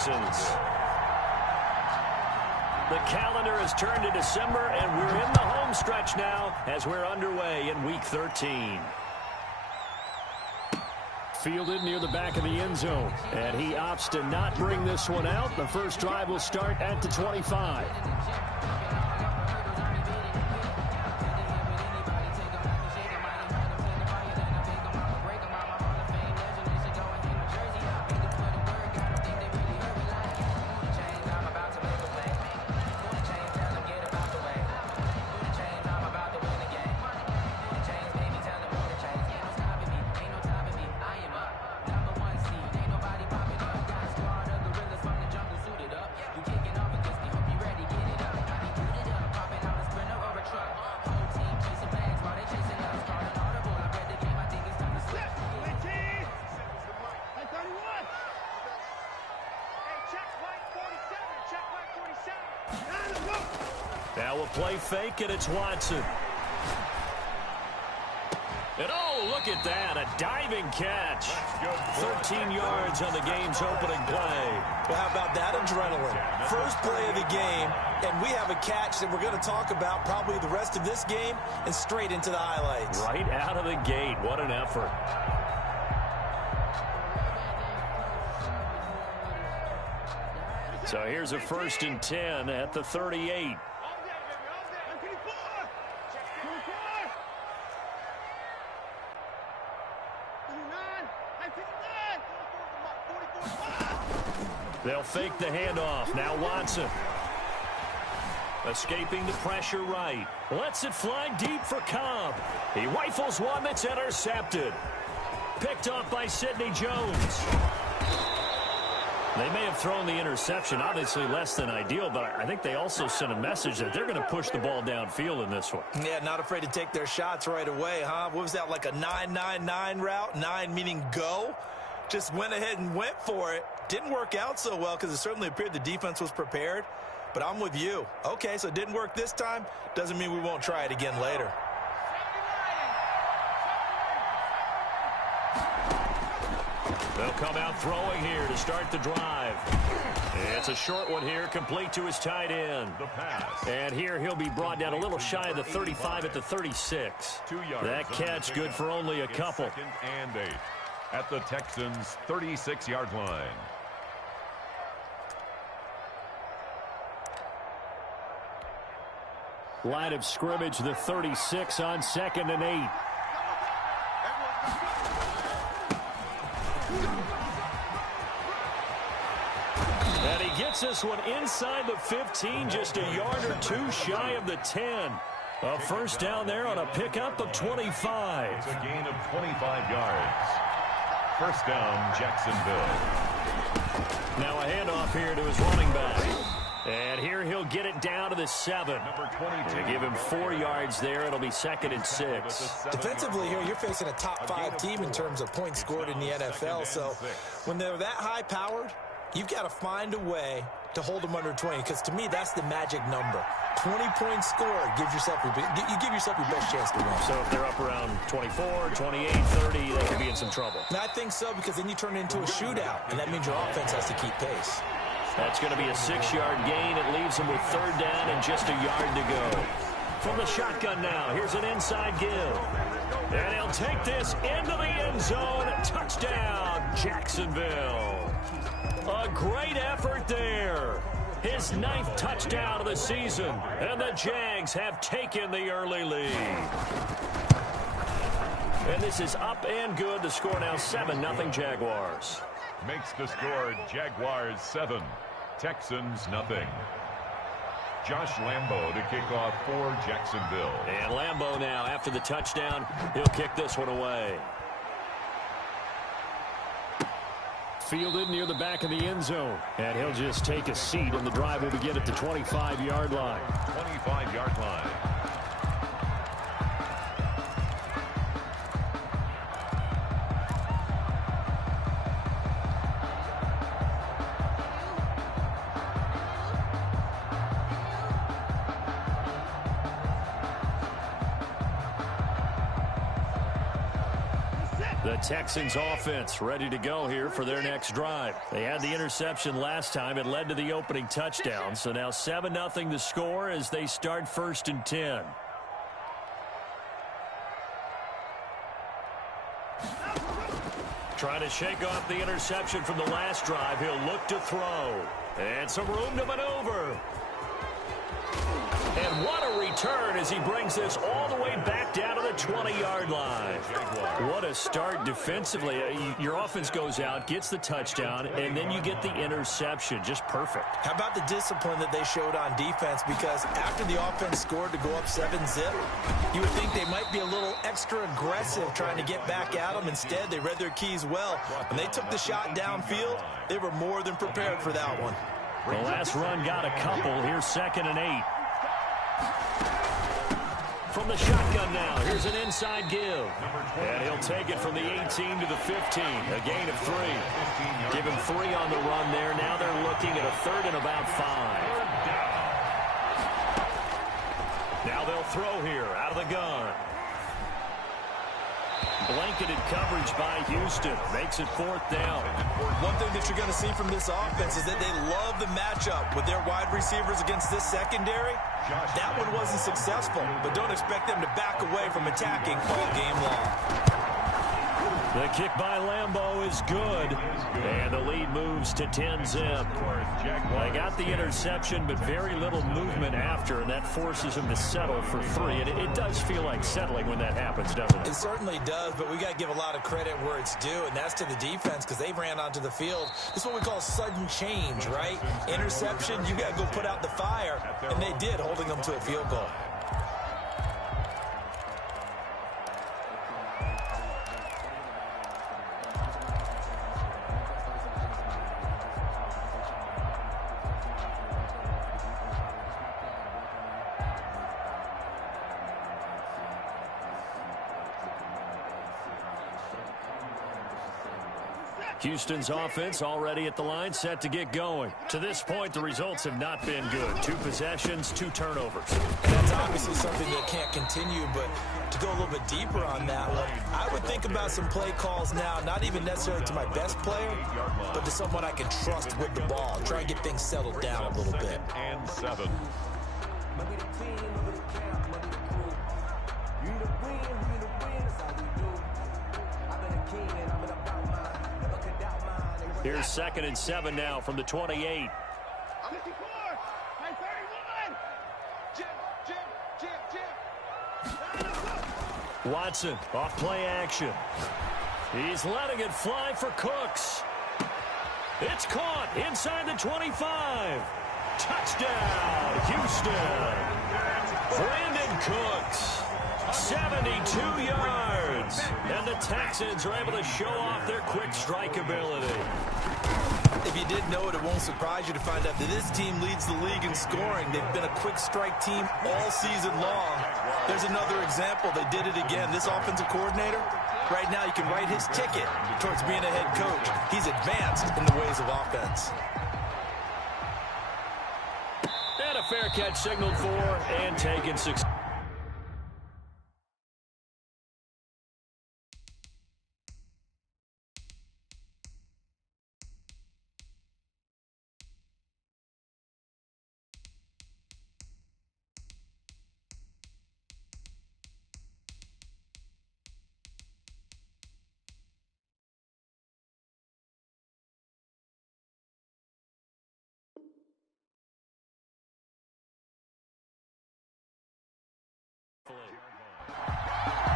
The calendar has turned to December, and we're in the home stretch now as we're underway in Week 13. Fielded near the back of the end zone, and he opts to not bring this one out. The first drive will start at the 25. Now we'll play fake, and it's Watson. And oh, look at that, a diving catch. 13 yards on the game's opening play. Well, how about that adrenaline? First play of the game, and we have a catch that we're going to talk about probably the rest of this game and straight into the highlights. Right out of the gate, what an effort. So here's a 1st and 10 at the 38. They'll fake the handoff. Now Watson. Escaping the pressure right. Lets it fly deep for Cobb. He rifles one that's intercepted. Picked off by Sidney Jones. They may have thrown the interception, obviously less than ideal, but I think they also sent a message that they're going to push the ball downfield in this one. Yeah, not afraid to take their shots right away, huh? What was that, like a 9-9-9 route? 9 meaning go? Just went ahead and went for it. Didn't work out so well because it certainly appeared the defense was prepared. But I'm with you. Okay, so it didn't work this time. Doesn't mean we won't try it again later. They'll come out throwing here to start the drive. It's a short one here, complete to his tight end. The pass. And here he'll be brought down a little shy of the 35 at the 36. 2 yards. That catch good for only a couple. 2nd and 8 at the Texans' 36-yard line. Line of scrimmage, the 36 on 2nd and 8. And he gets this one inside the 15, just a yard or two shy of the 10. A first down there on a pickup of 25. It's a gain of 25 yards. First down, Jacksonville. Now a handoff here to his running back. And here he'll get it down to the 7. Number 22. To give him 4 yards there, it'll be 2nd and 6. Defensively here, you're facing a top 5 team in terms of points scored in the NFL. So when they're that high-powered, you've got to find a way to hold them under 20, because to me, that's the magic number. 20 points scored, you give yourself your best chance to win. So if they're up around 24, 28, 30, they could be in some trouble. And I think so, because then you turn it into a shootout, and that means your offense has to keep pace. That's going to be a 6-yard gain. It leaves him with 3rd down and just a yard to go. From the shotgun now, here's an inside give. And he'll take this into the end zone. Touchdown, Jacksonville. A great effort there. His 9th touchdown of the season. And the Jags have taken the early lead. And this is up and good. The score now 7-0 Jaguars. Makes the score Jaguars 7, Texans nothing. Josh Lambo to kick off for Jacksonville. And Lambo now, after the touchdown, he'll kick this one away. Fielded near the back of the end zone. And he'll just take a seat, and the drive will begin at the 25-yard line. 25-yard line. The Texans offense ready to go here for their next drive. They had the interception last time. It led to the opening touchdown. So now 7-0 the score as they start 1st and 10. Trying to shake off the interception from the last drive. He'll look to throw. And some room to maneuver. And what a return as he brings this all the way back down to the 20-yard line. What a start defensively. Your offense goes out, gets the touchdown, and then you get the interception. Just perfect. How about the discipline that they showed on defense? Because after the offense scored to go up 7-zip, you would think they might be a little extra aggressive trying to get back at them. Instead, they read their keys well. When they took the shot downfield, they were more than prepared for that one. The last run got a couple. Here's 2nd and 8. From the shotgun now, here's an inside give. And he'll take it from the 18 to the 15, a gain of 3. Give him 3 on the run there. Now they're looking at a 3rd and about 5. Now they'll throw here out of the gun. Blanketed coverage by Houston. Makes it 4th down. One thing that you're going to see from this offense is that they love the matchup with their wide receivers against this secondary. That one wasn't successful, but don't expect them to back away from attacking all game long. The kick by Lambeau is good, and the lead moves to 10-zip. They got the interception, but very little movement after, and that forces them to settle for 3. And it does feel like settling when that happens, doesn't it? It certainly does, but we got to give a lot of credit where it's due, and that's to the defense because they ran onto the field. This is what we call sudden change, right? Interception, you got to go put out the fire, and they did, holding them to a field goal. Houston's offense already at the line, set to get going. To this point, the results have not been good. 2 possessions, 2 turnovers. And that's obviously something that can't continue, but to go a little bit deeper on that one, I would think about some play calls now, not even necessarily to my best player, but to someone I can trust with the ball. Try and get things settled down a little bit. And 7. Here's 2nd and 7 now from the 28. Watson off play action. He's letting it fly for Cooks. It's caught inside the 25. Touchdown, Houston. Brandon Cooks. 72 yards. And the Texans are able to show off their quick strike ability. If you didn't know it, it won't surprise you to find out that this team leads the league in scoring. They've been a quick strike team all season long. There's another example. They did it again. This offensive coordinator, right now you can write his ticket towards being a head coach. He's advanced in the ways of offense. And a fair catch signaled for and taken 6.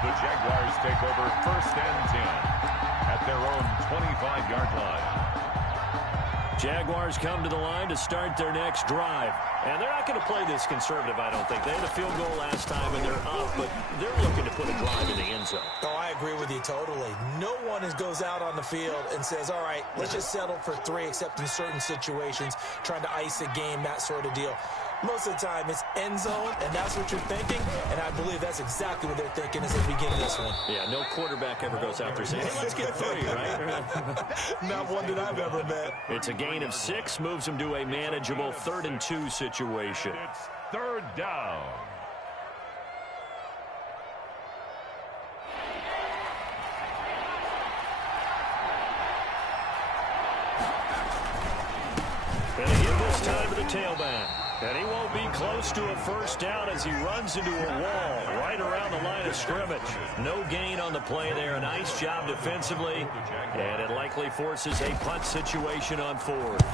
The Jaguars take over 1st and 10 at their own 25-yard line. Jaguars come to the line to start their next drive. And they're not going to play this conservative, I don't think. They had a field goal last time, and they're up, but they're looking to put a drive in the end zone. Oh, I agree with you totally. No one goes out on the field and says, all right, let's just settle for 3, except in certain situations, trying to ice a game, that sort of deal. Most of the time, it's end zone, and that's what you're thinking, and I believe that's exactly what they're thinking as they begin this one. Yeah, no quarterback ever goes out there saying, hey, let's get 3, right? Not one that I've ever met. It's a gain of 6, moves them to a manageable 3rd and 2 situation. It's 3rd down. tailback. And he won't be close to a first down as he runs into a wall right around the line of scrimmage. No gain on the play there. A nice job defensively. And it likely forces a punt situation on fourth.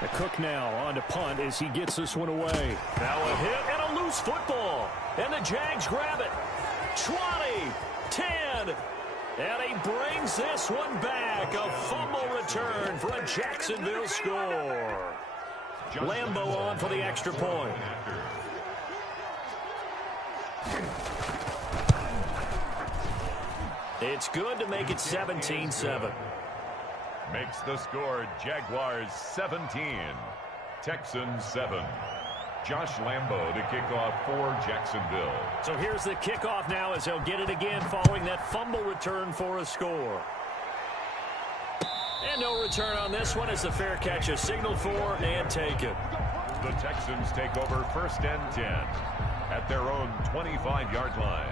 The Cook now on to punt as he gets this one away. Now a hit and a loose football. And the Jags grab it. 20, 10. And he brings this one back. A fumble return for a Jacksonville score. Lambo on for the extra point. It's good to make it 17-7. Makes the score Jaguars 17, Texans 7. Josh Lambo to kick off for Jacksonville. So here's the kickoff now as he'll get it again following that fumble return for a score. And no return on this one as the fair catch is signaled for and taken. The Texans take over 1st and 10 at their own 25-yard line.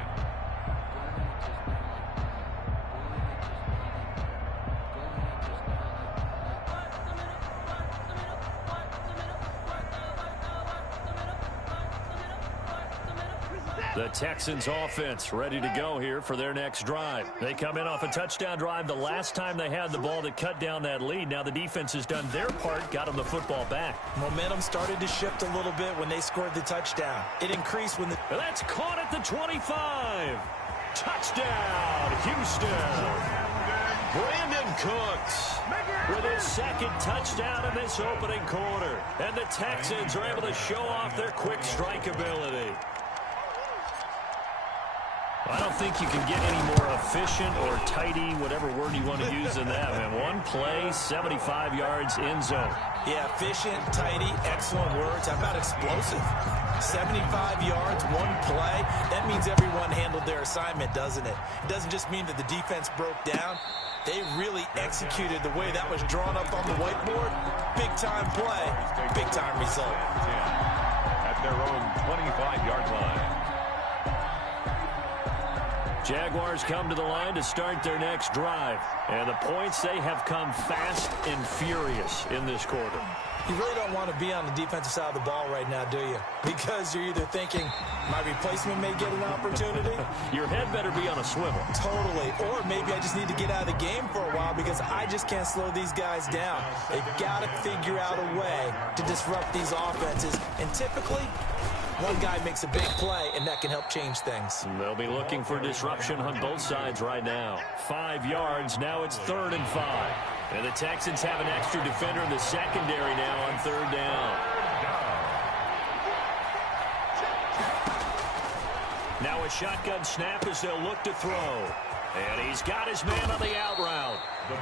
The Texans offense ready to go here for their next drive. They come in off a touchdown drive the last time they had the ball to cut down that lead. Now the defense has done their part, got them the football back. Momentum started to shift a little bit when they scored the touchdown. It increased when the... That's caught at the 25. Touchdown, Houston. Brandon Cooks with his second touchdown in this opening quarter. And the Texans are able to show off their quick strike ability. I don't think you can get any more efficient or tidy, whatever word you want to use in that. Man, one play, 75 yards in zone. Yeah, efficient, tidy, excellent words. How about explosive? 75 yards, one play. That means everyone handled their assignment, doesn't it? It doesn't just mean that the defense broke down. They really executed the way that was drawn up on the whiteboard. Big-time play, big-time result. At their own 25-yard line. Jaguars come to the line to start their next drive. And the points, they have come fast and furious in this quarter. You really don't want to be on the defensive side of the ball right now, do you? Because you're either thinking, my replacement may get an opportunity. Your head better be on a swivel. Totally. Or maybe I just need to get out of the game for a while because I just can't slow these guys down. They've got to figure out a way to disrupt these offenses. And typically, one guy makes a big play, and that can help change things. They'll be looking for disruption on both sides right now. 5 yards. Now it's 3rd and 5. And the Texans have an extra defender in the secondary now on 3rd down. Now a shotgun snap as they'll look to throw. And he's got his man on the out route.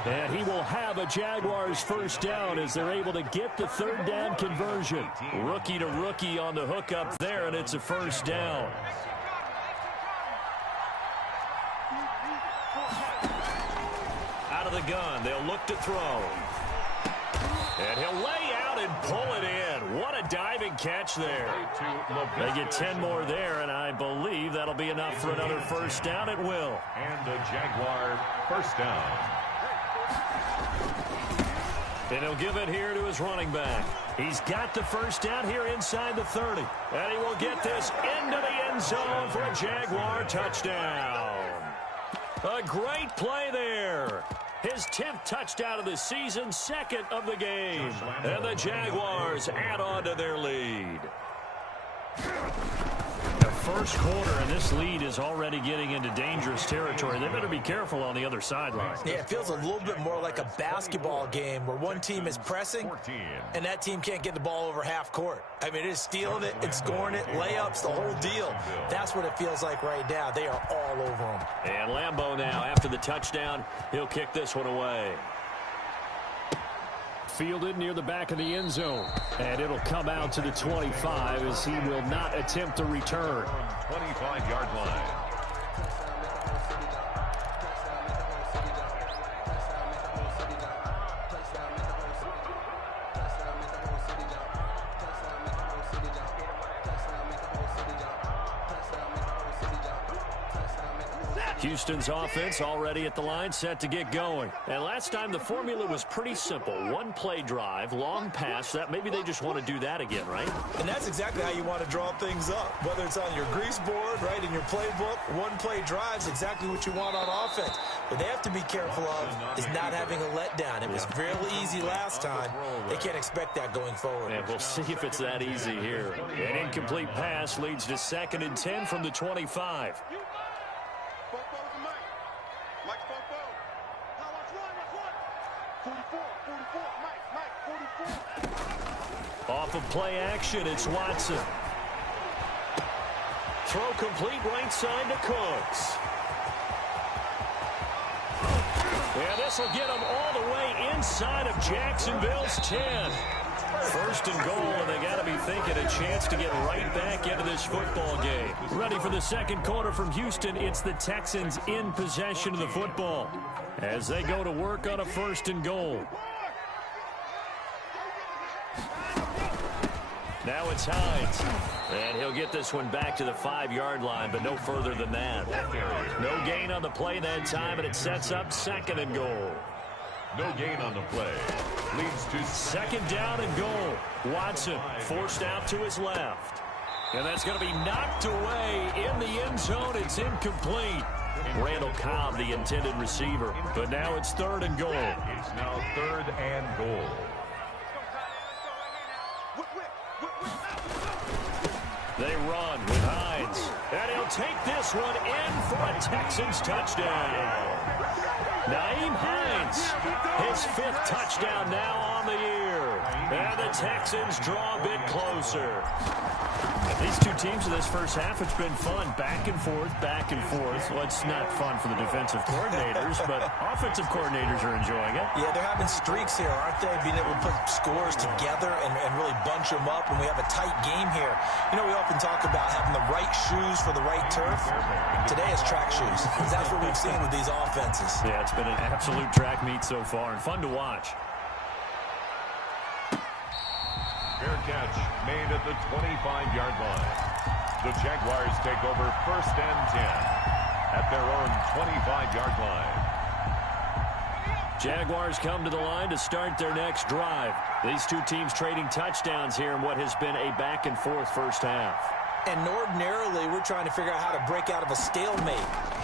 And he will have a Jaguars first down as they're able to get the 3rd down conversion. Rookie to rookie on the hook up there, and it's a first down. Out of the gun, they'll look to throw. And he'll lay out and pull it in. What a diving catch there. They get 10 more there, and I believe that'll be enough for another first down. It will. And a Jaguar first down. And he'll give it here to his running back. He's got the first down here inside the 30. And he will get this into the end zone for a Jaguar touchdown. A great play there. His 10th touchdown of the season, 2nd of the game. And the Jaguars add on to their lead. The first quarter, and this lead is already getting into dangerous territory. They better be careful on the other sideline. Yeah, it feels a little bit more like a basketball game where one team is pressing and that team can't get the ball over half court. I mean, it is stealing it, it's scoring it, layups, the whole deal. That's what it feels like right now. They are all over them. And Lambo now, after the touchdown, he'll kick this one away. Fielded near the back of the end zone. And it'll come out to the 25 as he will not attempt to return. 25-yard line. Houston's offense already at the line, set to get going. And last time the formula was pretty simple. One play drive, long pass. That maybe they just want to do that again, right? And that's exactly how you want to draw things up. Whether it's on your grease board, right, in your playbook, one play drive is exactly what you want on offense. What they have to be careful of is not having a letdown. It was fairly easy last time. They can't expect that going forward. And we'll see if it's that easy here. An incomplete pass leads to 2nd and 10 from the 25. Off of play action, it's Watson. Throw complete right side to Cooks. And this will get them all the way inside of Jacksonville's 10. 1st and goal, and they got to be thinking a chance to get right back into this football game. Ready for the second quarter from Houston. It's the Texans in possession of the football as they go to work on a 1st and goal. Now it's Hines. And he'll get this one back to the 5-yard line, but no further than that. No gain on the play that time, and it sets up 2nd and goal. No gain on the play. Leads to 2nd down and goal. Watson forced out to his left. And that's going to be knocked away in the end zone. It's incomplete. Randall Cobb, the intended receiver. But now it's 3rd and goal. It's now 3rd and goal. They run with Hines. And he'll take this one in for a Texans touchdown. Naeem Hines, his 5th touchdown now on the year. And the Texans draw a bit closer. These two teams in this first half, it's been fun. Back and forth, back and forth. Well, it's not fun for the defensive coordinators, but offensive coordinators are enjoying it. Yeah, they're having streaks here, aren't they? Being able to put scores together and really bunch them up, and we have a tight game here. You know, we often talk about having the right shoes for the right turf. Today it's track shoes. That's what we've seen with these offenses. Yeah, it's been an absolute track meet so far, and fun to watch. Fair catch made at the 25-yard line. The Jaguars take over 1st and 10 at their own 25-yard line. Jaguars come to the line to start their next drive. These two teams trading touchdowns here in what has been a back-and-forth first half. And ordinarily, we're trying to figure out how to break out of a stalemate.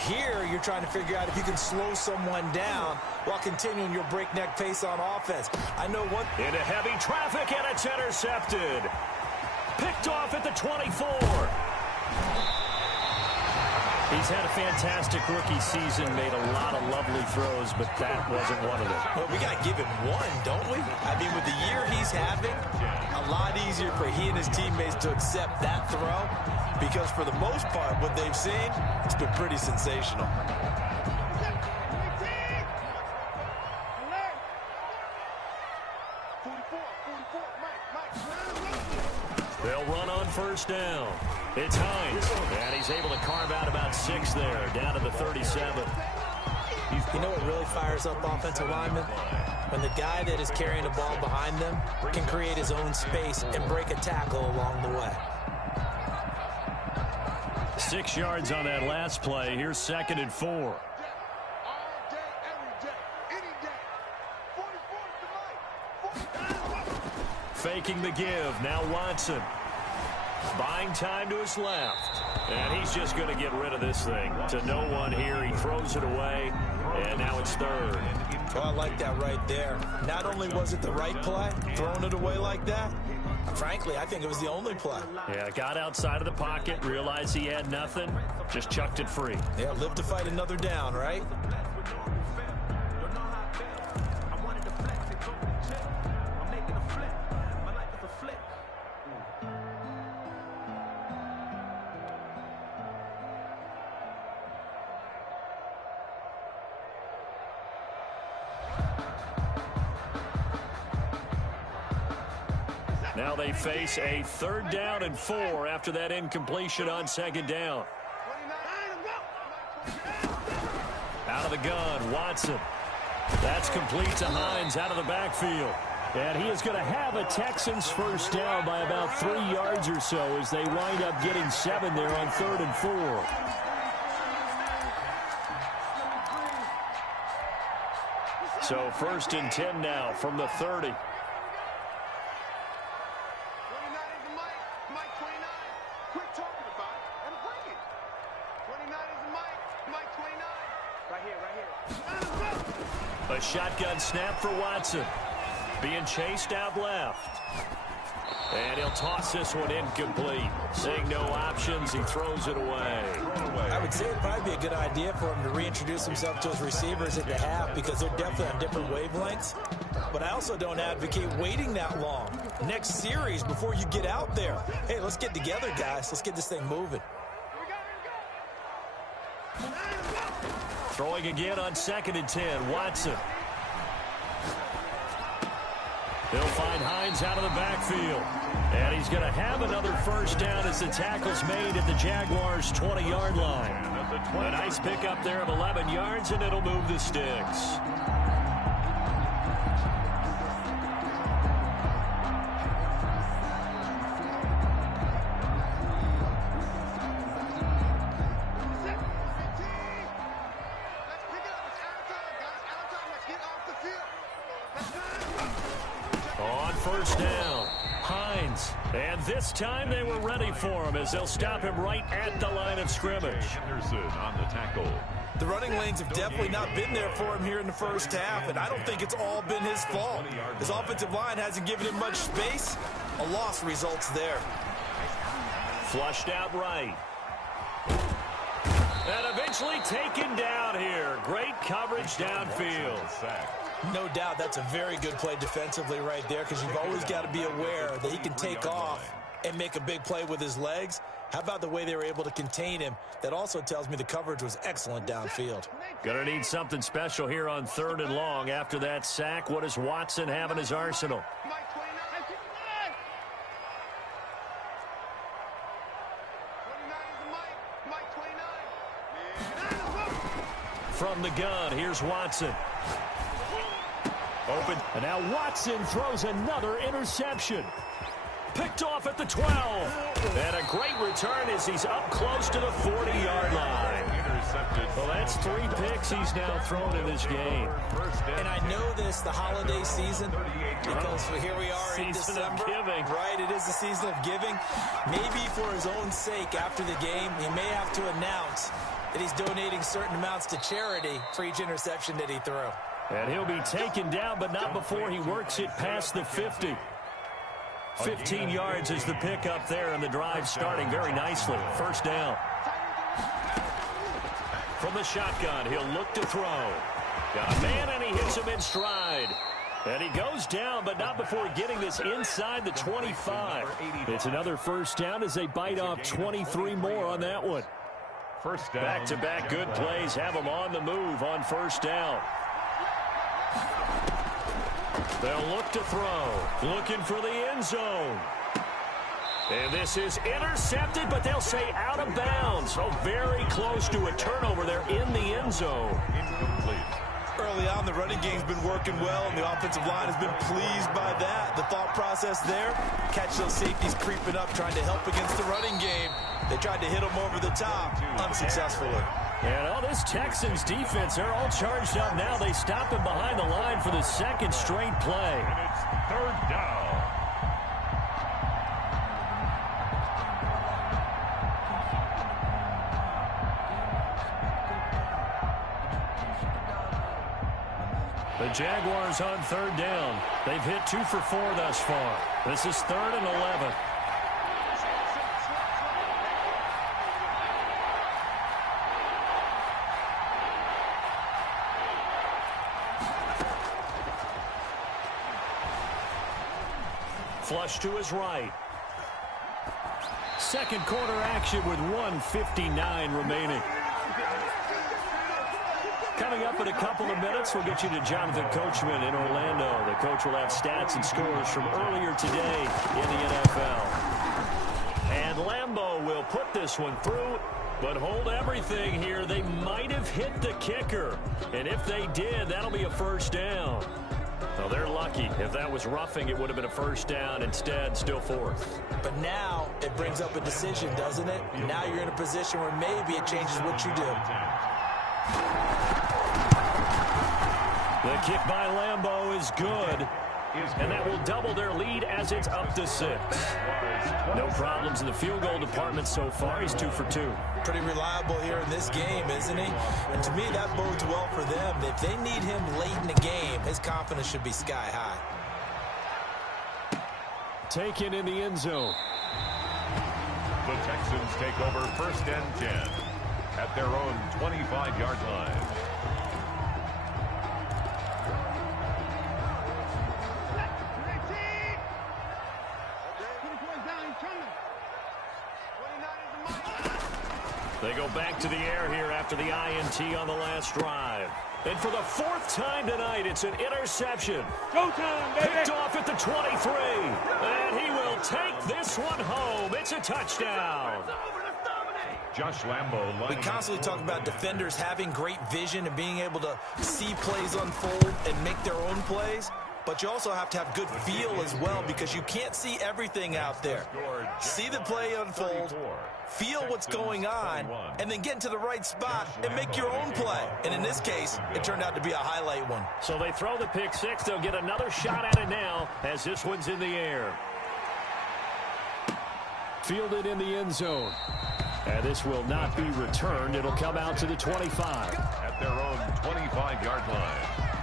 Here, you're trying to figure out if you can slow someone down while continuing your breakneck pace on offense. I know one. Into heavy traffic, and it's intercepted. Picked off at the 24. He's had a fantastic rookie season, made a lot of lovely throws, but that wasn't one of them. Well, we got to give him one, don't we? I mean, with the year he's having, a lot easier for he and his teammates to accept that throw because for the most part, what they've seen, it's been pretty sensational. They'll run on 1st down. It's Hines, and he's able to carve out about 6 there, down to the 37. You know what really fires up offensive linemen? When the guy that is carrying the ball behind them can create his own space and break a tackle along the way. 6 yards on that last play. Here's 2nd and 4. Faking the give. Now Watson. Buying time to his left. And he's just going to get rid of this thing. To no one here. He throws it away. And now it's 3rd. Oh, I like that right there. Not only was it the right play, throwing it away like that, frankly, I think it was the only play. Yeah, got outside of the pocket, realized he had nothing, just chucked it free. Yeah, live to fight another down, right? Now they face a 3rd down and 4 after that incompletion on 2nd down. Out of the gun, Watson. That's complete to Hines out of the backfield. And he is going to have a Texans 1st down by about 3 yards or so as they wind up getting 7 there on 3rd and 4. So 1st and 10 now from the 30. A shotgun snap for Watson. Being chased out left. And he'll toss this one incomplete. Seeing no options, he throws it away. I would say it'd probably be a good idea for him to reintroduce himself to his receivers at the half because they're definitely on different wavelengths. But I also don't advocate waiting that long. Next series before you get out there. Hey, let's get together, guys. Let's get this thing moving. Throwing again on 2nd and 10. Watson. They'll find Hines out of the backfield. And he's going to have another first down as the tackle's made at the Jaguars' 20-yard line. A nice pickup there of 11 yards, and it'll move the sticks. This time they were ready for him as they'll stop him right at the line of scrimmage. Anderson on the tackle. The running lanes have definitely not been there for him here in the first half, and I don't think it's all been his fault. His offensive line hasn't given him much space. A loss results there. Flushed out right. And eventually taken down here. Great coverage downfield. No doubt that's a very good play defensively right there because you've always got to be aware that he can take off and make a big play with his legs. How about the way they were able to contain him? That also tells me the coverage was excellent downfield. Gonna need something special here on 3rd and long. After that sack, what does Watson have in his arsenal? From the gun, here's Watson. Open. And now Watson throws another interception. Picked off at the 12. And a great return as he's up close to the 40-yard line. Well, that's 3 picks he's now thrown in this game. And I know this, the holiday season, because here we are in December. Giving. Right, it is the season of giving. Maybe for his own sake after the game, he may have to announce that he's donating certain amounts to charity for each interception that he threw. And he'll be taken down, but not before he works it past the 50. 15 yards is the pickup there, and the drive starting very nicely. First down. From the shotgun, he'll look to throw. Got a man, and he hits him in stride. And he goes down, but not before getting this inside the 25. It's another first down as they bite off 23 more on that one. First down. Back-to-back good plays have them on the move on first down. They'll look to throw. Looking for the end zone. And this is intercepted, but they'll say out of bounds. So very close to a turnover there in the end zone. Incomplete. Early on, the running game's been working well, and the offensive line has been pleased by that. The thought process there, catch those safeties creeping up, trying to help against the running game. They tried to hit them over the top, unsuccessfully. And all this Texans defense, they're all charged up now. They stop him behind the line for the 2nd straight play. And it's 3rd down. The Jaguars on 3rd down. They've hit 2 for 4 thus far. This is 3rd and 11. Flush to his right. Second quarter action with 1:59 remaining. Coming up in a couple of minutes, we'll get you to Jonathan Coachman in Orlando. The coach will have stats and scores from earlier today in the NFL. And Lambeau will put this one through, but hold everything here. They might have hit the kicker. And if they did, that'll be a first down. Well, they're lucky. If that was roughing, it would have been a first down. Instead, still 4th. But now it brings up a decision, doesn't it? Now you're in a position where maybe it changes what you do. The kick by Lambeau is good. And that will double their lead as it's up to 6. No problems in the field goal department so far. He's 2 for 2. Pretty reliable here in this game, isn't he? And to me, that bodes well for them. If they need him late in the game, his confidence should be sky high. Taken in the end zone. The Texans take over 1st and 10 at their own 25-yard line. They go back to the air here after the INT on the last drive. And for the 4th time tonight, it's an interception. Go time, baby. Picked off at the 23. And he will take this one home. It's a touchdown. Josh Lambeau. We constantly talk about defenders having great vision and being able to see plays unfold and make their own plays. But you also have to have good feel as well because you can't see everything out there. See the play unfold, feel what's going on, and then get into the right spot and make your own play. And in this case, it turned out to be a highlight one. So they throw the pick 6. They'll get another shot at it now as this one's in the air. Fielded in the end zone. And this will not be returned. It'll come out to the 25. At their own 25-yard line.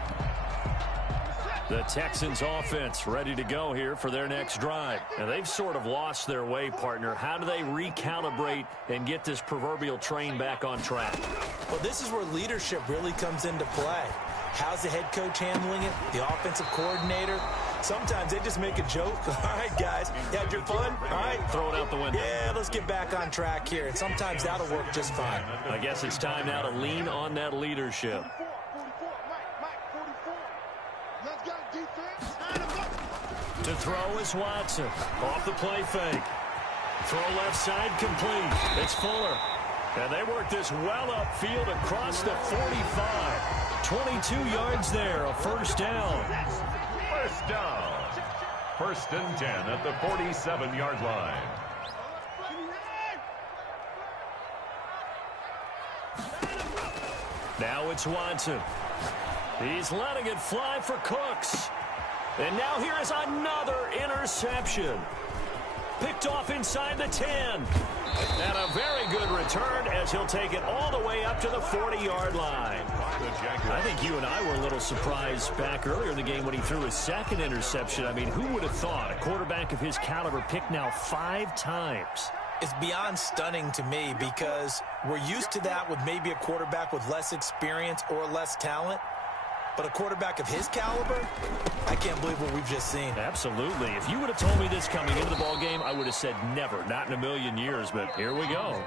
The Texans offense ready to go here for their next drive. And they've sort of lost their way, partner. How do they recalibrate and get this proverbial train back on track? Well, this is where leadership really comes into play. How's the head coach handling it? The offensive coordinator? Sometimes they just make a joke. All right, guys, you had your fun? All right. Throw it out the window. Yeah, let's get back on track here. And sometimes that'll work just fine. I guess it's time now to lean on that leadership. To throw is Watson. Off the play fake. Throw left side complete. It's Fuller. And they work this well upfield across the 45. 22 yards there, a 1st down. 1st down. 1st and 10 at the 47-yard line. Now it's Watson. He's letting it fly for Cooks. And now here is another interception. Picked off inside the 10. And a very good return as he'll take it all the way up to the 40-yard line. I think you and I were a little surprised back earlier in the game when he threw his 2nd interception. I mean, who would have thought a quarterback of his caliber picked now 5 times? It's beyond stunning to me because we're used to that with maybe a quarterback with less experience or less talent. But a quarterback of his caliber, I can't believe what we've just seen. Absolutely. If you would have told me this coming into the ball game, I would have said never, not in a million years. But here we go.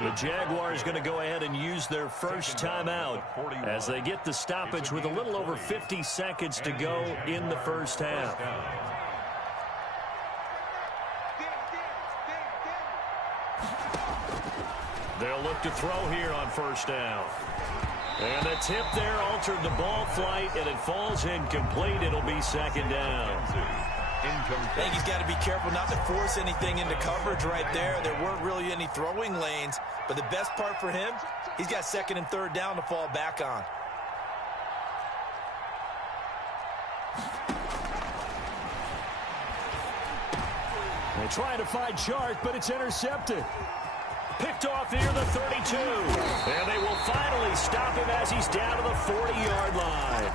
The Jaguars going to go ahead and use their first timeout as they get the stoppage with a little over 50 seconds to go in the 1st half. They'll look to throw here on 1st down. And the tip there altered the ball flight, and it falls incomplete. It'll be 2nd down. I think he's got to be careful not to force anything into coverage right there. There weren't really any throwing lanes, but the best part for him, he's got 2nd and 3rd down to fall back on. They try to find Chark, but it's intercepted. Picked off near the 32. And they will finally stop him as he's down to the 40-yard line.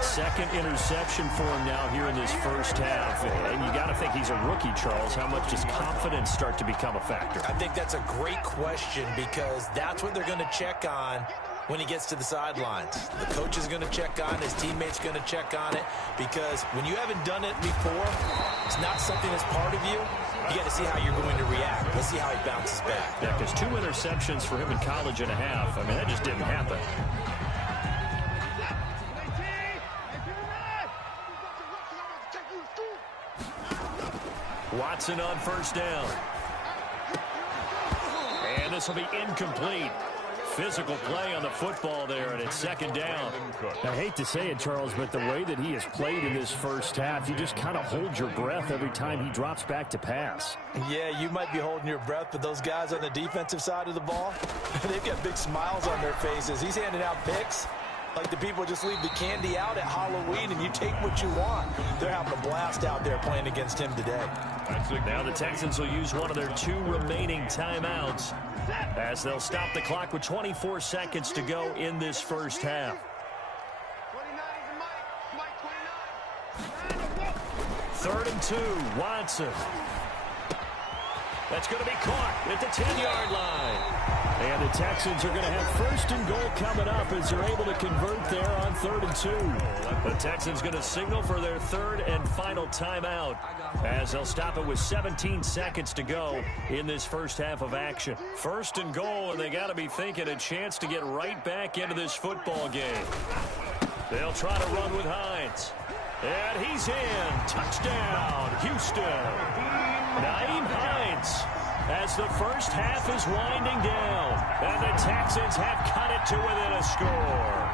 2nd interception for him now here in this 1st half. And you got to think he's a rookie, Charles. How much does confidence start to become a factor? I think that's a great question because that's what they're going to check on when he gets to the sidelines. The coach is going to check on it. His teammates going to check on it because when you haven't done it before, it's not something that's part of you. You got to see how you're going to react. Let's see how he bounces back. Yeah, because 2 interceptions for him in college and a half. I mean, that just didn't happen. Watson on 1st down. And this will be incomplete. Physical play on the football there, and it's 2nd down. I hate to say it, Charles, but the way that he has played in this 1st half, you just kind of hold your breath every time he drops back to pass. Yeah, you might be holding your breath, but those guys on the defensive side of the ball, they've got big smiles on their faces. He's handing out picks. Like the people just leave the candy out at Halloween and you take what you want. They're having a blast out there playing against him today. Now the Texans will use one of their 2 remaining timeouts as they'll stop the clock with 24 seconds to go in this first half. 3rd and 2, Watson. That's going to be caught at the 10-yard line. And the Texans are going to have 1st and goal coming up as they're able to convert there on 3rd and 2. The Texans going to signal for their 3rd and final timeout as they'll stop it with 17 seconds to go in this first half of action. 1st and goal, and they got to be thinking a chance to get right back into this football game. They'll try to run with Hines. And he's in. Touchdown, Houston. Nyheim Hines as the first half is winding down. And the Texans have cut it to within a score.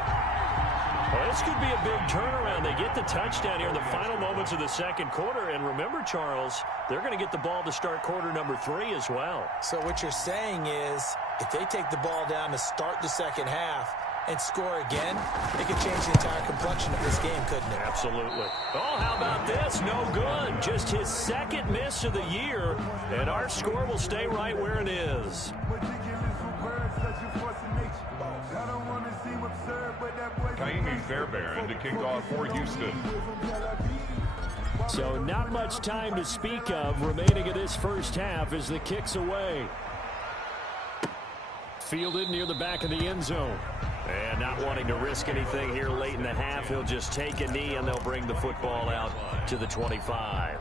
Well, this could be a big turnaround. They get the touchdown here in the final moments of the second quarter. And remember, Charles, they're going to get the ball to start quarter number 3 as well. So what you're saying is if they take the ball down to start the second half and score again, it could change the entire complexion of this game, couldn't it? Absolutely. Oh, how about this? No good. Just his 2nd miss of the year, and our score will stay right where it is. Kaimi Fairbairn to kick off for Houston. So not much time to speak of remaining in this first half as the kick's away. Fielded near the back of the end zone. And not wanting to risk anything here late in the half, he'll just take a knee and they'll bring the football out to the 25.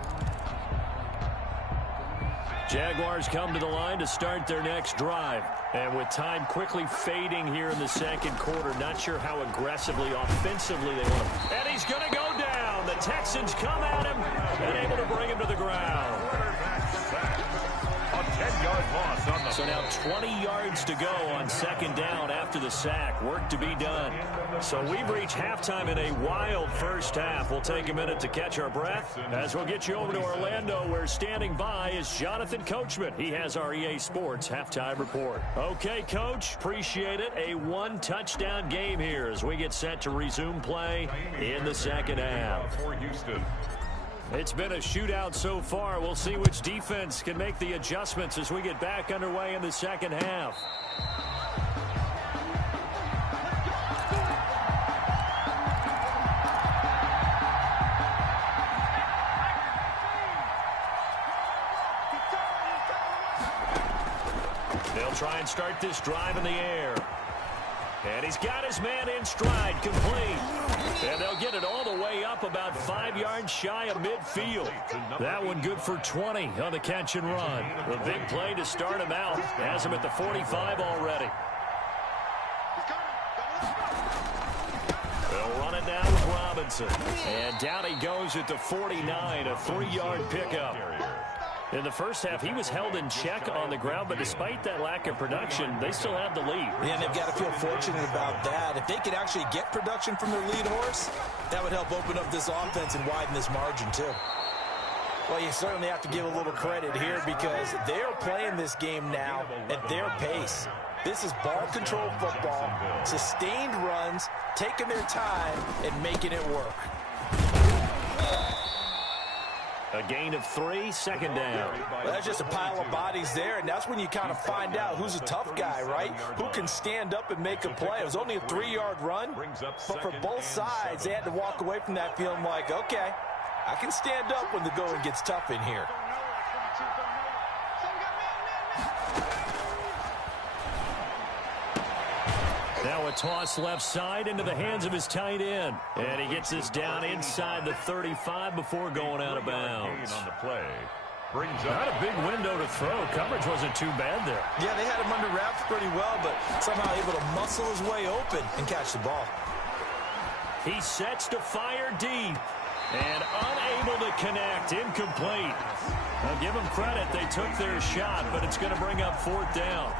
Jaguars come to the line to start their next drive. And with time quickly fading here in the second quarter, not sure how aggressively, offensively they want to. And he's going to go down. The Texans come at him and able to bring him to the ground. A 10-yard loss on the So now 20 yards to go on 2nd down after the sack. Work to be done. So we've reached halftime in a wild first half. We'll take a minute to catch our breath as we'll get you over to Orlando, where standing by is Jonathan Coachman. He has our EA Sports halftime report. Okay, Coach, appreciate it. A 1-touchdown game here as we get set to resume play in the second half. for Houston. It's been a shootout so far. We'll see which defense can make the adjustments as we get back underway in the second half. They'll try and start this drive in the air. And he's got his man in stride, complete. And they'll get it all the way up about 5 yards shy of midfield. That one good for 20 on the catch and run. The big play to start him out. Has him at the 45 already. They'll run it down with Robinson. And down he goes at the 49, a 3-yard pickup. In the first half, he was held in check on the ground, but despite that lack of production, they still have the lead. Yeah, and they've got to feel fortunate about that. If they could actually get production from their lead horse, that would help open up this offense and widen this margin, too. Well, you certainly have to give a little credit here because they're playing this game now at their pace. This is ball control football, sustained runs, taking their time, and making it work. A gain of 3, 2nd down. Well, that's just a pile of bodies there, and that's when you kind of find out who's a tough guy, right? Who can stand up and make a play. It was only a 3-yard run, but for both sides, they had to walk away from that feeling like, okay, I can stand up when the going gets tough in here. Now a toss left side into the hands of his tight end. And he gets this down inside the 35 before going out of bounds. On the play. Brings up. Not a big window to throw. Coverage wasn't too bad there. Yeah, they had him under wraps pretty well, but somehow able to muscle his way open and catch the ball. He sets to fire deep. And unable to connect. Incomplete. Now, give them credit. They took their shot, but it's going to bring up 4th down.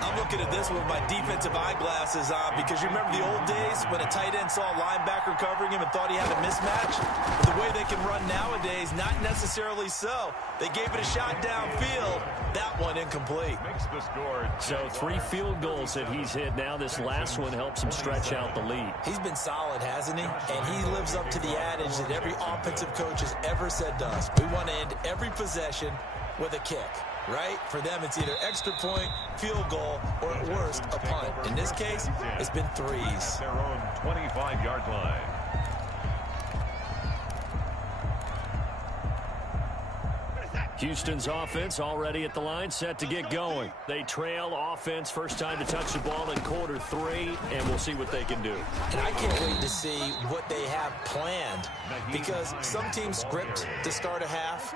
I'm looking at this with my defensive eyeglasses on because you remember the old days when a tight end saw a linebacker covering him and thought he had a mismatch? But the way they can run nowadays, not necessarily so. They gave it a shot downfield. That one incomplete. Makes the score. So 3 field goals that he's hit now. This last one helps him stretch out the lead. He's been solid, hasn't he? And he lives up to the adage that every offensive coach has ever said to us. We want to end every possession with a kick, right? For them, it's either extra point, field goal, or at worst, a punt. In this case, it's been 3s. Their own 25-yard line. Houston's offense already at the line, set to get going. They trail offense, first time to touch the ball in quarter 3, and we'll see what they can do. And I can't wait to see what they have planned because some teams script to start a half.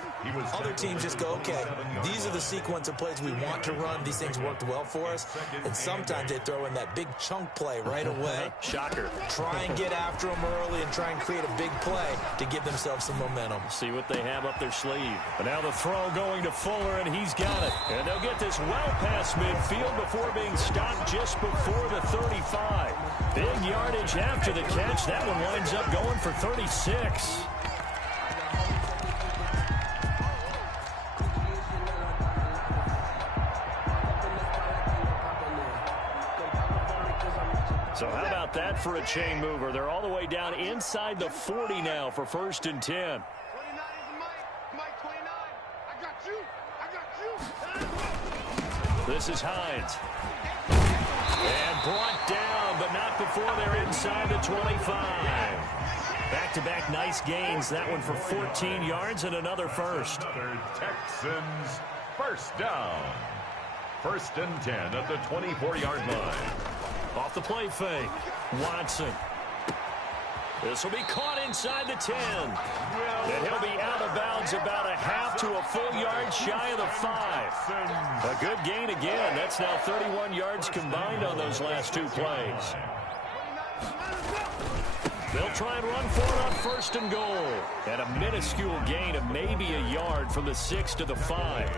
Other teams just go, okay, these are the sequence of plays we want to run. These things worked well for us. And sometimes they throw in that big chunk play right away. Shocker. Try and get after them early and try and create a big play to give themselves some momentum. See what they have up their sleeve. But now the throw going to Fuller, and he's got it. And they'll get this well past midfield before being stopped just before the 35. Big yardage after the catch. That one winds up going for 36. So how about that for a chain mover? They're all the way down inside the 40 now for 1st and 10. This is Hines. And brought down, but not before they're inside the 25. Back-to-back nice gains. That one for 14 yards and another first. Another Texans first down. 1st and 10 at the 24-yard line. Off the play fake. Watson. This will be caught inside the 10. And he'll be out of bounds about a half to a full yard shy of the 5. A good gain again. That's now 31 yards combined on those last 2 plays. They'll try and run for it on 1st and goal. And a minuscule gain of maybe a yard from the 6 to the 5.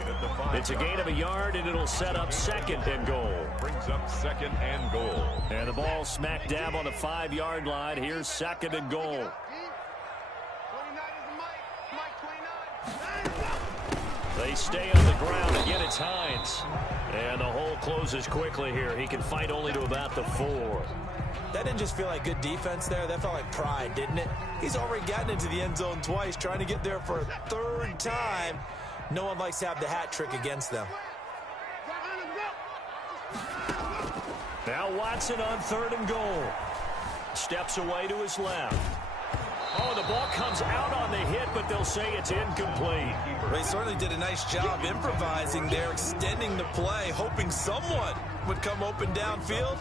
It's a gain of a yard, and it'll set up 2nd and goal. Brings up 2nd and goal. And the ball smack dab on the 5-yard line. Here's 2nd and goal. They stay on the ground. Again, it's Hines. And the hole closes quickly here. He can fight only to about the 4. That didn't just feel like good defense there. That felt like pride, didn't it? He's already gotten into the end zone twice, trying to get there for a 3rd time. No one likes to have the hat trick against them. Now Watson on 3rd and goal. Steps away to his left. Oh, the ball comes out on the hit, but they'll say it's incomplete. They certainly did a nice job improvising there, extending the play, hoping someone would come open downfield,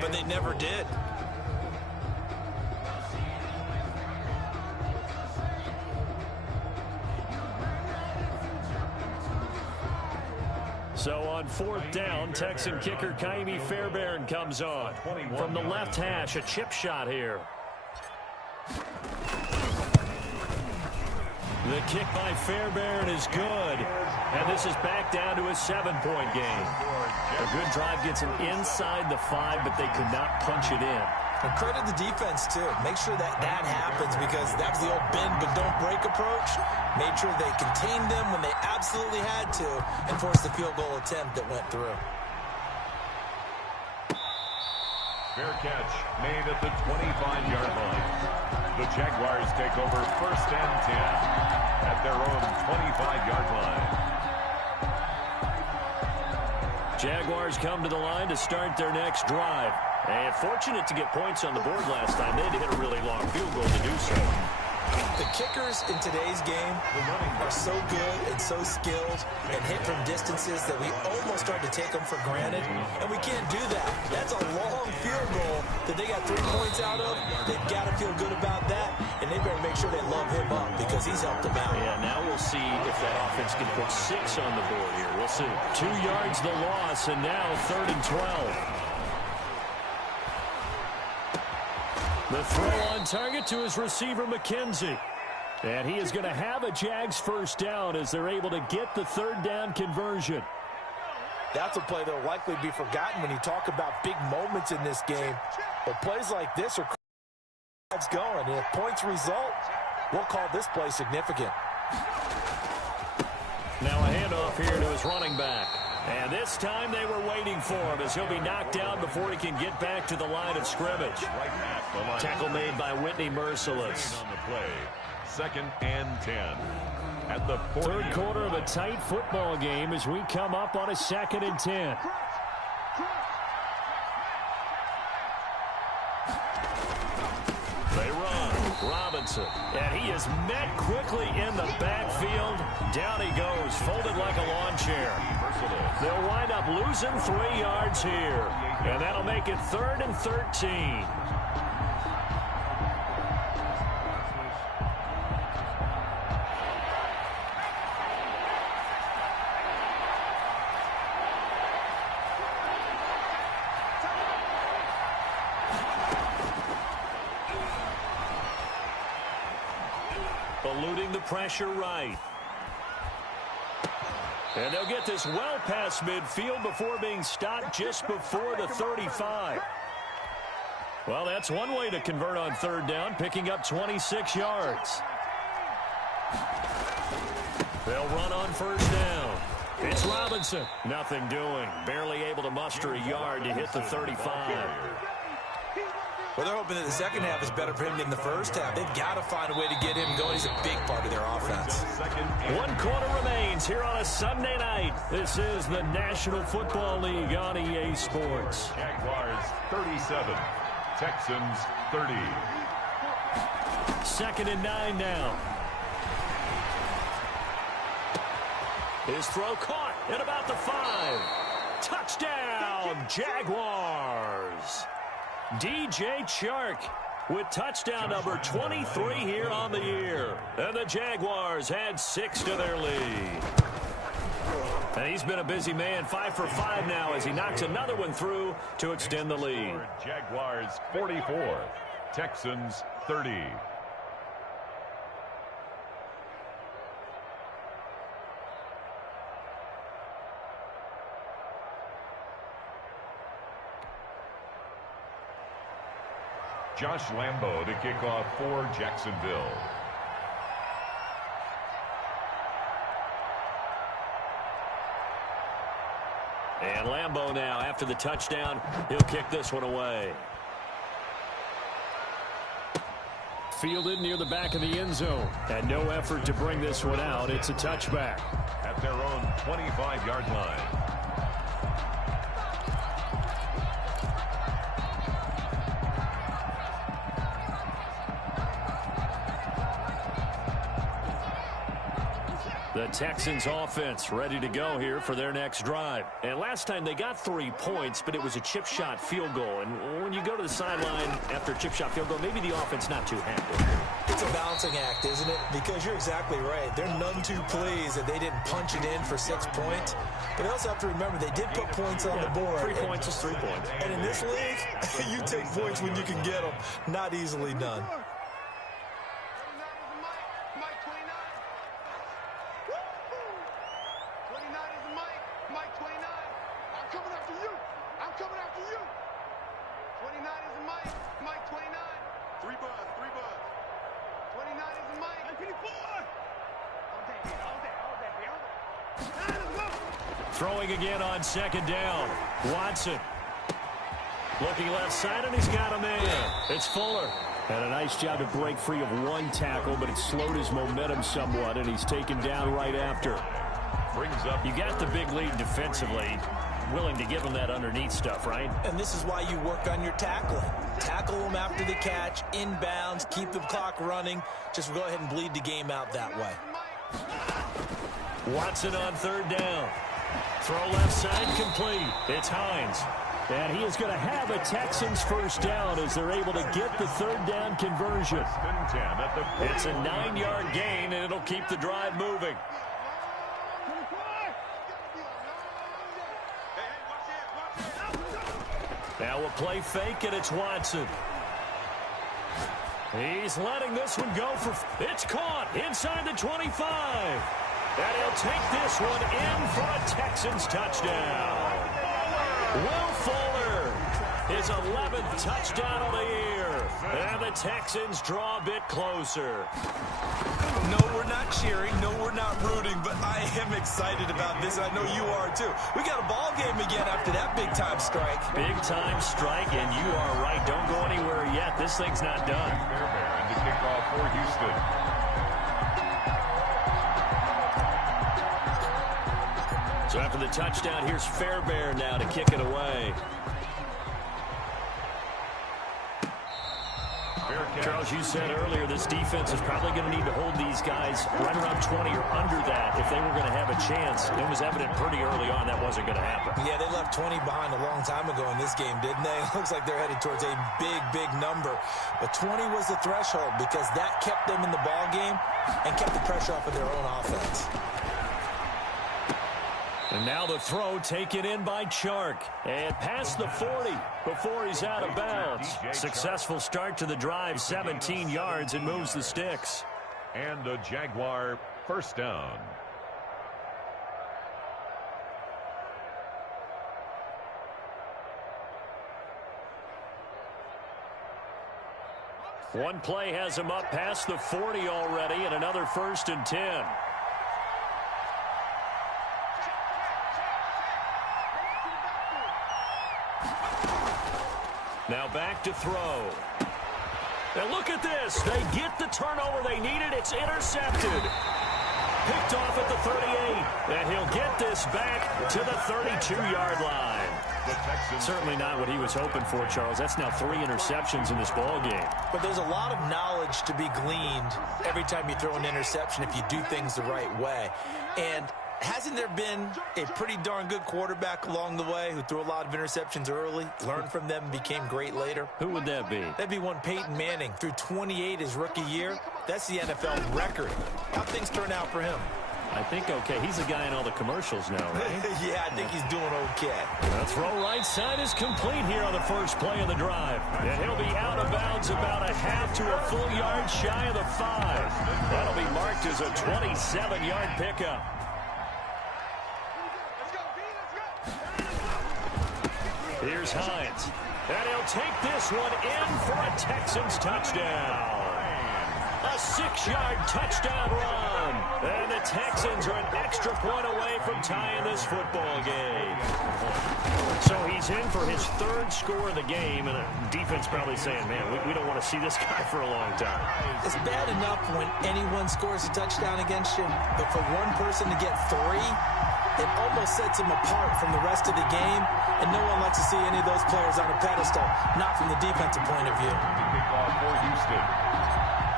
but they never did. So on 4th down, Texan kicker Kaimi Fairbairn comes on. From the left hash, a chip shot here. The kick by Fairbairn is good. And this is back down to a 7-point game. A good drive gets him inside the 5, but they could not punch it in. And credit the defense, too. Make sure that happens because that's the old bend but don't break approach. Made sure they contained them when they absolutely had to and forced the field goal attempt that went through. Fair catch made at the 25-yard line. The Jaguars take over 1st and 10 at their own 25-yard line. Jaguars come to the line to start their next drive. And fortunate to get points on the board last time. They had to hit a really long field goal to do so. The kickers in today's game are so good and so skilled and hit from distances that we almost start to take them for granted, and we can't do that. That's a long field goal that they got 3 points out of. They've got to feel good about that, and they better make sure they love him up because he's helped them out. Yeah, now we'll see if that offense can put 6 on the board here. We'll see. 2 yards the loss, and now 3rd and 12. The throw on target to his receiver, McKenzie. And he is going to have a Jags first down as they're able to get the third down conversion. That's a play that will likely be forgotten when you talk about big moments in this game. But plays like this are going. And if points result, we'll call this play significant. Now a handoff here to his running back. And this time they were waiting for him as he'll be knocked down before he can get back to the line of scrimmage. Tackle made by Whitney Merciless. On the play. 2nd and 10. At the third quarter of a tight football game as we come up on a 2nd and 10. They run. Robinson. And he is met quickly in the backfield. Down he goes, folded like a lawn chair. They'll wind up losing 3 yards here. And that'll make it 3rd and 13. Eluding the pressure right. And they'll get this well past midfield before being stopped just before the 35. Well, that's one way to convert on third down, picking up 26 yards. They'll run on first down. It's Robinson. Nothing doing. Barely able to muster a yard to hit the 35. Well, they're hoping that the second half is better for him than the first half. They've got to find a way to get him going. He's a big part of their offense. 1 quarter remains here on a Sunday night. This is the National Football League on EA Sports. Jaguars 37. Texans 30. 2nd and 9 now. His throw caught at about the 5. Touchdown, Jaguars. DJ Chark with touchdown number 23 here on the year. And the Jaguars add 6 to their lead. And he's been a busy man, 5 for 5 now as he knocks another one through to extend the lead. Jaguars 44. Texans 30. Josh Lambo to kick off for Jacksonville. And Lambo now, after the touchdown, he'll kick this one away. Fielded near the back of the end zone. And no effort to bring this one out. It's a touchback. At their own 25-yard line. The Texans offense ready to go here for their next drive. And last time they got 3 points, but it was a chip shot field goal. And when you go to the sideline after a chip shot field goal, maybe the offense not too happy. It's a balancing act, isn't it? Because you're exactly right. They're none too pleased that they didn't punch it in for 6 points. But they also have to remember they did put points on the board. 3 points is 3 points. And in this league, you take points when you can get them. Not easily done. Throwing again on 2nd down. Watson. Looking left side, and he's got a man. It's Fuller. And a nice job to break free of 1 tackle, but it slowed his momentum somewhat, and he's taken down right after. Brings up. You got the big lead defensively. Willing to give him that underneath stuff, right? And this is why you work on your tackling. Tackle them after the catch, inbounds, keep the clock running. Just go ahead and bleed the game out that way. Watson on 3rd down. Throw left side complete. It's Hines. And he is going to have a Texans first down as they're able to get the 3rd down conversion. It's a 9-yard gain, and it'll keep the drive moving. Now a play fake, and it's Watson. He's letting this one go for... It's caught inside the 25. And he'll take this one in for a Texans touchdown. Will Fuller, his 11th touchdown of the year. And the Texans draw a bit closer. No, we're not cheering. No, we're not rooting. But I am excited about this. I know you are, too. We got a ball game again after that big-time strike. Big-time strike, and you are right. Don't go anywhere yet. This thing's not done. And the kickoff for Houston. So after the touchdown, here's Fairbairn now to kick it away. Charles, you said earlier this defense is probably going to need to hold these guys right around 20 or under that if they were going to have a chance. It was evident pretty early on that wasn't going to happen. Yeah, they left 20 behind a long time ago in this game, didn't they? It looks like they're headed towards a big, big number. But 20 was the threshold because that kept them in the ball game and kept the pressure off of their own offense. And now the throw taken in by Chark. And past the 40 before he's out of bounds. Successful start to the drive, 17 yards, and moves the sticks. And a Jaguar first down. One play has him up past the 40 already, and another 1st and 10. Now back to throw. And look at this. They get the turnover they needed. It's intercepted. Picked off at the 38. And he'll get this back to the 32-yard line. Certainly not what he was hoping for, Charles. That's now 3 interceptions in this ball game. But there's a lot of knowledge to be gleaned every time you throw an interception if you do things the right way. And hasn't there been a pretty darn good quarterback along the way who threw a lot of interceptions early, learned from them, and became great later? Who would that be? That'd be one Peyton Manning. Threw 28 his rookie year. That's the NFL record. How'd things turn out for him? I think okay. He's a guy in all the commercials now, right? Yeah, I think he's doing okay. The throw right side is complete here on the first play of the drive. And he'll be out of bounds about a half to a full yard shy of the 5. That'll be marked as a 27-yard pickup. Here's Hines. And he'll take this one in for a Texans touchdown. A 6-yard touchdown run. And the Texans are an extra point away from tying this football game. So he's in for his 3rd score of the game. And the defense probably saying, man, we don't want to see this guy for a long time. It's bad enough when anyone scores a touchdown against you. But for one person to get 3, it almost sets him apart from the rest of the game. And no one likes to see any of those players on a pedestal, not from the defensive point of view. Kickoff for Houston.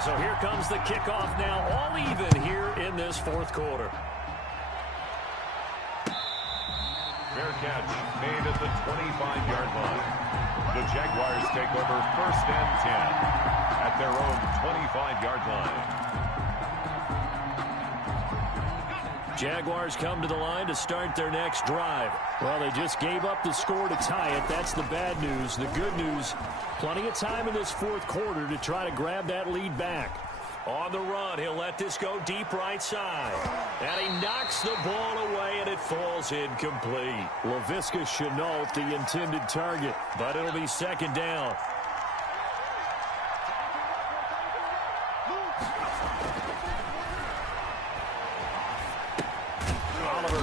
So here comes the kickoff now, all even here in this 4th quarter. Fair catch made at the 25-yard line. The Jaguars take over 1st and 10 at their own 25-yard line. Jaguars come to the line to start their next drive. Well, they just gave up the score to tie it. That's the bad news. The good news, plenty of time in this 4th quarter to try to grab that lead back. On the run, he'll let this go deep right side. And he knocks the ball away, and it falls incomplete. Laviska Shenault, the intended target, but it'll be 2nd down.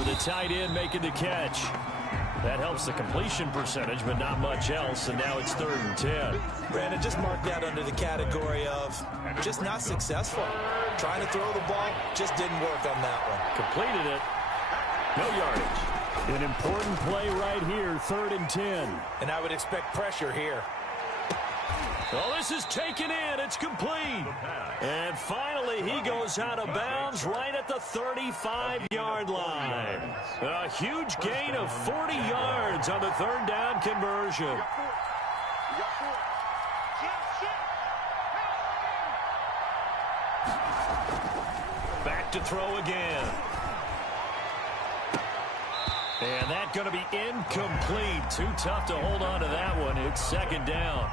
The tight end making the catch. That helps the completion percentage, but not much else, and now it's 3rd and 10. Brandon, just mark that under the category of just not successful. Trying to throw the ball, just didn't work on that one. Completed it. No yardage. An important play right here, 3rd and 10. And I would expect pressure here. Well, this is taken in. It's complete. And finally, he goes out of bounds right at the 35-yard line. A huge gain of 40 yards on the 3rd down conversion. Back to throw again. And that's going to be incomplete. Too tough to hold on to that one. It's 2nd down.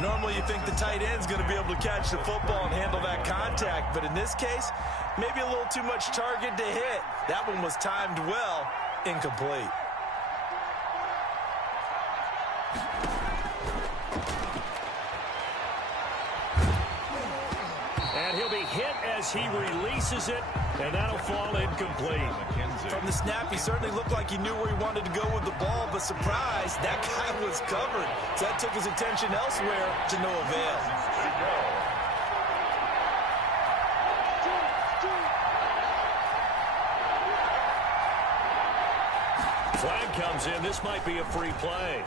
Normally you think the tight end's going to be able to catch the football and handle that contact, but in this case, maybe a little too much target to hit. That one was timed well, incomplete. And he'll be hit as he releases it, and that'll fall incomplete. From the snap, he certainly looked like he knew where he wanted to go with the ball, but surprise, that guy was covered. So that took his attention elsewhere to no avail. Flag comes in. This might be a free play.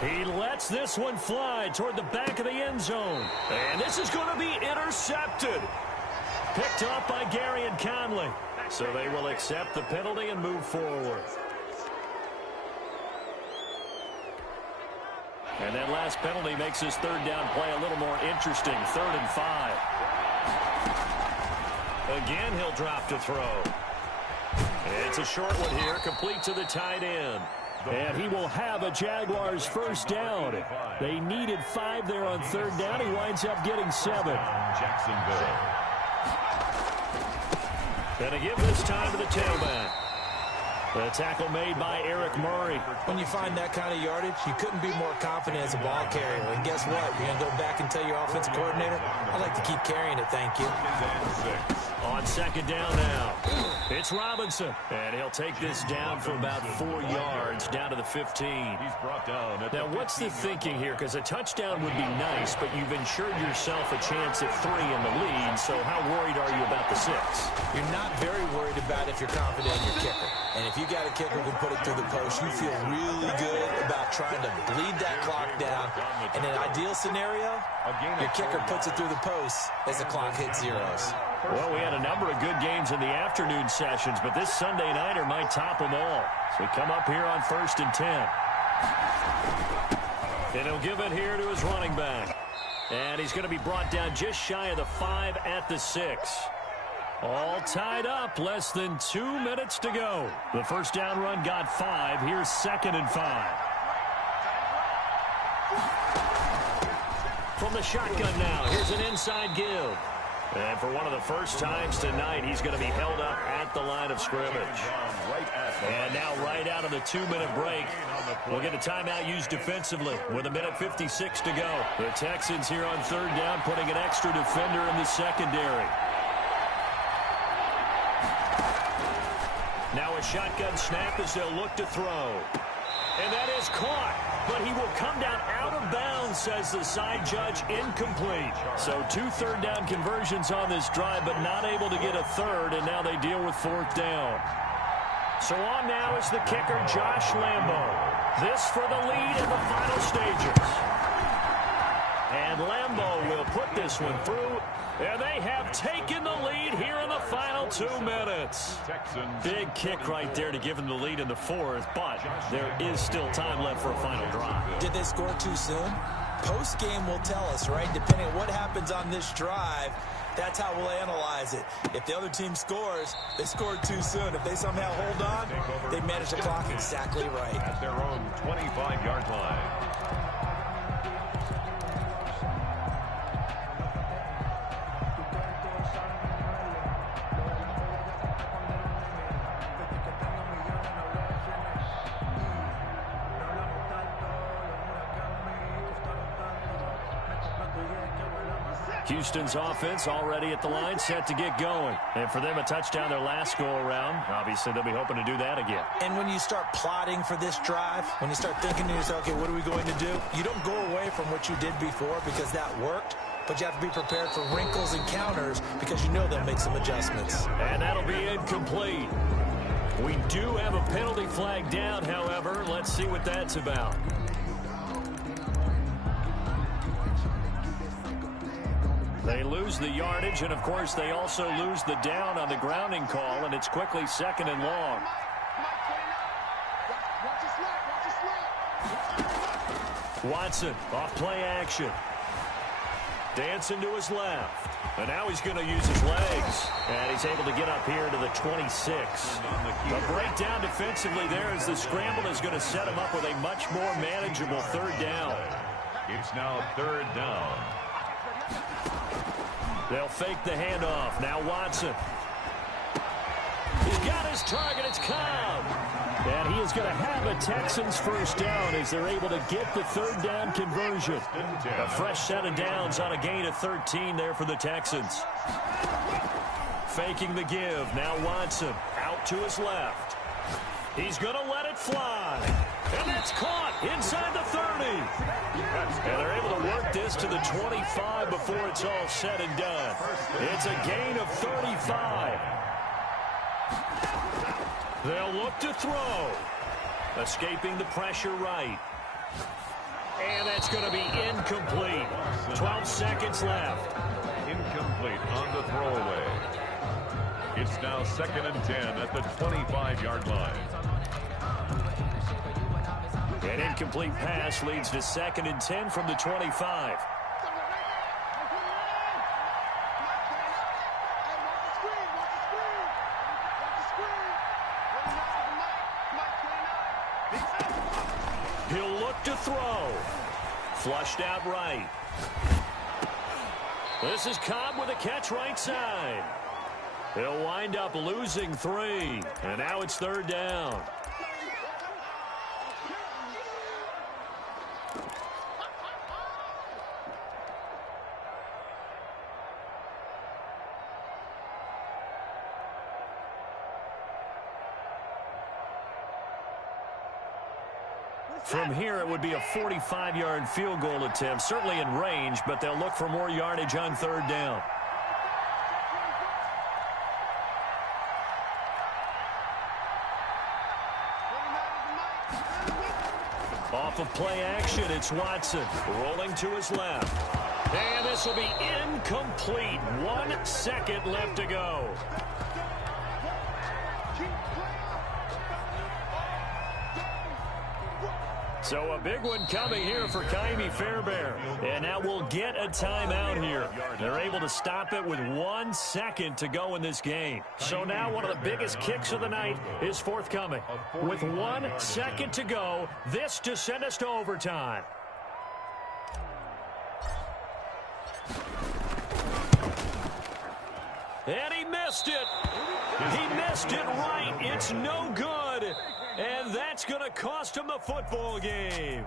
He lets this one fly toward the back of the end zone. And this is going to be intercepted. Picked up by Gary and Conley. So they will accept the penalty and move forward. And that last penalty makes this third down play a little more interesting. 3rd and 5. Again, he'll drop to throw. It's a short one here, complete to the tight end. And he will have a Jaguars first down. They needed 5 there on 3rd down. He winds up getting 7. Jacksonville. And a give this time to the tailback. The tackle made by Eric Murray. When you find that kind of yardage, you couldn't be more confident as a ball carrier. And guess what? You're going to go back and tell your offensive coordinator, I'd like to keep carrying it, thank you. On 2nd down now, it's Robinson. And he'll take this down for about 4 yards, down to the 15. He's brought down at Now, what's the thinking here? Because a touchdown would be nice, but you've ensured yourself a chance at 3 in the lead. So how worried are you about the 6? You're not very worried about if you're confident in your kicker. And if you got a kicker who can put it through the post, you feel really good about trying to bleed that clock down. In an ideal scenario, your kicker puts it through the post as the clock hits zeros. Well, we had a number of good games in the afternoon sessions, but this Sunday nighter might top them all. So we come up here on 1st and 10. And he'll give it here to his running back. And he's going to be brought down just shy of the 5 at the 6. All tied up, less than 2 minutes to go. The first down run got 5. Here's 2nd and 5. From the shotgun now, here's an inside give. And for one of the first times tonight, he's going to be held up at the line of scrimmage. And now right out of the 2-minute break, we'll get a timeout used defensively with 1:56 to go. The Texans here on 3rd down putting an extra defender in the secondary. Now a shotgun snap as they'll look to throw. And that is caught, but he will come down out of bounds, says the side judge, incomplete. So 2 3rd down conversions on this drive, but not able to get a 3rd, and now they deal with 4th down. So on now is the kicker, Josh Lambo. This for the lead in the final stages. And Lambo will put this one through, and they have taken the lead here in the final 2 minutes. Big kick right there to give them the lead in the 4th, but there is still time left for a final drive. Did they score too soon? Post-game will tell us, right? Depending on what happens on this drive, that's how we'll analyze it. If the other team scores, they scored too soon. If they somehow hold on, they manage the clock exactly right. At their own 25-yard line. Houston's offense already at the line, set to get going. And for them, a touchdown their last go-around. Obviously, they'll be hoping to do that again. And when you start plotting for this drive, when you start thinking to yourself, okay, what are we going to do? You don't go away from what you did before because that worked, but you have to be prepared for wrinkles and counters because you know they'll make some adjustments. And that'll be incomplete. We do have a penalty flag down, however. Let's see what that's about. They lose the yardage, and, of course, they also lose the down on the grounding call, and it's quickly 2nd and long. Watson off play action. Dancing to his left. And now he's going to use his legs. And he's able to get up here to the 26. A breakdown defensively there as the scramble is going to set him up with a much more manageable 3rd down. It's now 3rd down. They'll fake the handoff. Now Watson. He's got his target. It's Cobb. And he is going to have a Texans first down as they're able to get the 3rd down conversion. A fresh set of downs on a gain of 13 there for the Texans. Faking the give. Now Watson out to his left. He's going to let it fly. And that's caught inside the 30. And they're able to work this to the 25 before it's all said and done. It's a gain of 35. They'll look to throw. Escaping the pressure right. And that's going to be incomplete. 12 seconds left. Incomplete on the throwaway. It's now 2nd and 10 at the 25-yard line. An incomplete pass leads to 2nd and 10 from the 25. He'll look to throw. Flushed out right. This is Cobb with a catch right side. He'll wind up losing 3. And now it's 3rd down. From here, it would be a 45-yard field goal attempt, certainly in range, but they'll look for more yardage on 3rd down. Off of play action, it's Watson rolling to his left. And this will be incomplete. 1 second left to go. So a big one coming here for Kaimi Fairbairn. And now we'll get a timeout here. They're able to stop it with 1 second to go in this game. So now one of the biggest kicks of the night is forthcoming. With 1 second to go, this to send us to overtime. And he missed it. He missed it right. It's no good. And that's going to cost him the football game.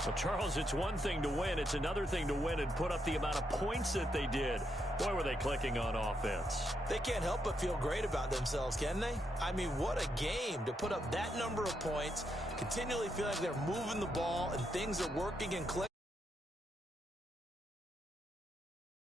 So, Charles, it's one thing to win. It's another thing to win and put up the amount of points that they did. Boy, were they clicking on offense. They can't help but feel great about themselves, can they? I mean, what a game to put up that number of points, continually feel like they're moving the ball and things are working and clicking.